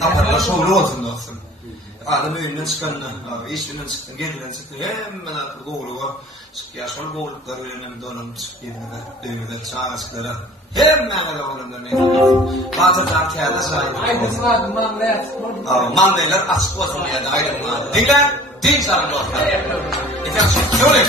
Hatta şoğlu olsun dostum. Adam önünden çıkanına, işinden çıktın, gelinden çıktın, hemen atlı goğulu var. Yaşalı goğuluklar öğrenem donum çıkıyordum da, dövüde çağrışklara. Hemen de onunla neydi? Bazı tartiyada sahip. Aydınlar, mandayat. Mandaylar açık olsun yani aydınlar. Dinler, din sarı dostlar. Efendim, şöyle.